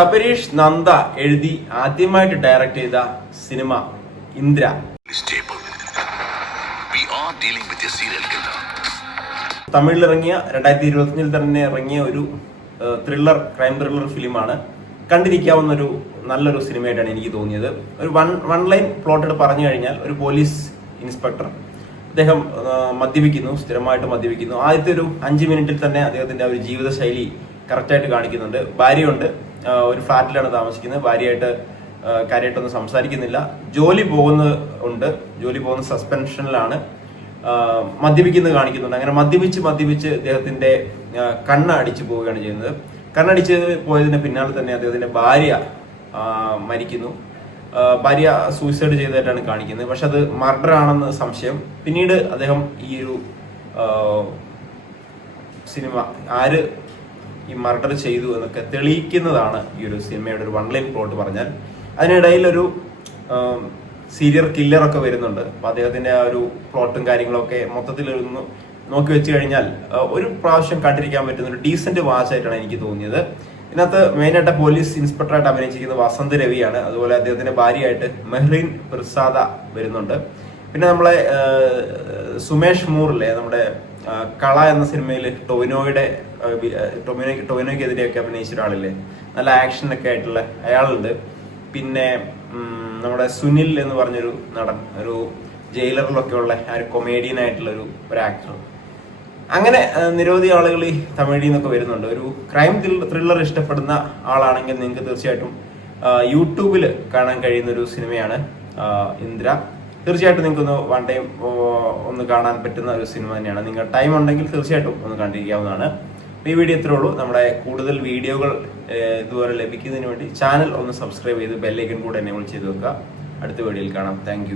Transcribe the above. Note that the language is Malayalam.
ശബരീഷ് നന്ദ എഴുതി ആദ്യമായിട്ട് ഡയറക്ട് ചെയ്ത സിനിമ ഇന്ദ്ര. തമിഴിൽ ഇറങ്ങിയ 2021 തന്നെ ഇറങ്ങിയ ഒരു ക്രൈം ത്രില്ലർ ഫിലിമാണ്. കണ്ടിരിക്കാവുന്ന ഒരു നല്ലൊരു സിനിമയായിട്ടാണ് എനിക്ക് തോന്നിയത്. ഒരു വൺ ലൈൻ പ്ലോട്ട് പറഞ്ഞു കഴിഞ്ഞാൽ, ഒരു പോലീസ് ഇൻസ്പെക്ടർ, അദ്ദേഹം മദ്യപിക്കുന്നു, സ്ഥിരമായിട്ട് മദ്യപിക്കുന്നു. ആദ്യത്തെ ഒരു 5 മിനിറ്റിൽ തന്നെ അദ്ദേഹത്തിന്റെ ഒരു ജീവിതശൈലി കറക്റ്റായിട്ട് കാണിക്കുന്നുണ്ട്. ഭാര്യയുണ്ട്, ഒരു ഫ്ലാറ്റിലാണ് താമസിക്കുന്നത്. ഭാര്യയായിട്ട് കാര്യമായിട്ടൊന്നും സംസാരിക്കുന്നില്ല. ജോലി പോകുന്ന സസ്പെൻഷനിലാണ്. മദ്യപിക്കുന്നത് കാണിക്കുന്നുണ്ട്. അങ്ങനെ മദ്യപിച്ച് അദ്ദേഹത്തിന്റെ കണ്ണ് അടിച്ചു പോവുകയാണ് ചെയ്യുന്നത്. കണ്ണടിച്ച് പോയതിന് പിന്നാലെ തന്നെ അദ്ദേഹത്തിന്റെ ഭാര്യ മരിക്കുന്നു. ഭാര്യ സൂയിസൈഡ് ചെയ്തതായിട്ടാണ് കാണിക്കുന്നത്. പക്ഷെ അത് മർഡർ ആണെന്ന് സംശയം. പിന്നീട് അദ്ദേഹം ഈ ഒരു സിനിമ ആര് ഈ മർഡർ ചെയ്തു എന്നൊക്കെ തെളിയിക്കുന്നതാണ് ഈ ഒരു സിനിമയുടെ ഒരു വൺ ലൈൻ പ്ലോട്ട് പറഞ്ഞാൽ. അതിനിടയിൽ ഒരു സീരിയൽ കില്ലറൊക്കെ വരുന്നുണ്ട്. അപ്പൊ അദ്ദേഹത്തിന്റെ ആ ഒരു പ്ലോട്ടും കാര്യങ്ങളൊക്കെ മൊത്തത്തിൽ ഒന്ന് നോക്കി വെച്ച് കഴിഞ്ഞാൽ ഒരു പ്രാവശ്യം കണ്ടിരിക്കാൻ പറ്റുന്ന ഒരു ഡീസന്റ് വാച്ച് ആയിട്ടാണ് എനിക്ക് തോന്നിയത്. ഇതിനകത്ത് മെയിനായിട്ട് പോലീസ് ഇൻസ്പെക്ടറായിട്ട് അഭിനയിച്ചിരിക്കുന്നത് വസന്ത് രവിയാണ്. അതുപോലെ അദ്ദേഹത്തിന്റെ ഭാര്യയായിട്ട് മെഹ്റീൻ പിർസാദ വരുന്നുണ്ട്. പിന്നെ നമ്മളെ സുമേഷ് മൂറില്ലേ, നമ്മുടെ കള എന്ന സിനിമയിൽ ടൊവിനോയ്ക്കെതിരെയൊക്കെ അഭിനയിച്ച ഒരാളില്ലേ, നല്ല ആക്ഷനൊക്കെ ആയിട്ടുള്ള അയാളുണ്ട്. പിന്നെ നമ്മുടെ സുനിൽ എന്ന് പറഞ്ഞൊരു നടൻ, ഒരു ജയിലറിലൊക്കെ ഉള്ള ഒരു കൊമേഡിയൻ ആയിട്ടുള്ള ഒരു ആക്ടർ. അങ്ങനെ നിരവധി ആളുകൾ ഈ തമിഴിൽ നിന്നൊക്കെ വരുന്നുണ്ട്. ഒരു ക്രൈം ത്രില്ലർ ഇഷ്ടപ്പെടുന്ന ആളാണെങ്കിൽ നിങ്ങൾക്ക് തീർച്ചയായിട്ടും യൂട്യൂബിൽ കാണാൻ കഴിയുന്ന ഒരു സിനിമയാണ് ഇന്ദ്ര. തീർച്ചയായിട്ടും നിങ്ങൾക്ക് വൺ ടൈം ഒന്ന് കാണാൻ പറ്റുന്ന ഒരു സിനിമ തന്നെയാണ്. നിങ്ങൾ ടൈം ഉണ്ടെങ്കിൽ തീർച്ചയായിട്ടും ഒന്ന് കണ്ടിരിക്കാവുന്നതാണ്. ഈ വീഡിയോ ഇത്രേ ഉള്ളൂ. നമ്മുടെ കൂടുതൽ വീഡിയോകൾ ഇതുപോലെ ലഭിക്കുന്നതിന് വേണ്ടി ചാനൽ ഒന്ന് സബ്സ്ക്രൈബ് ചെയ്ത് ബെല്ലൈക്കൺ കൂടെ എനേബിൾ ചെയ്ത് വെക്കുക. അടുത്ത വീഡിയോയിൽ കാണാം. താങ്ക്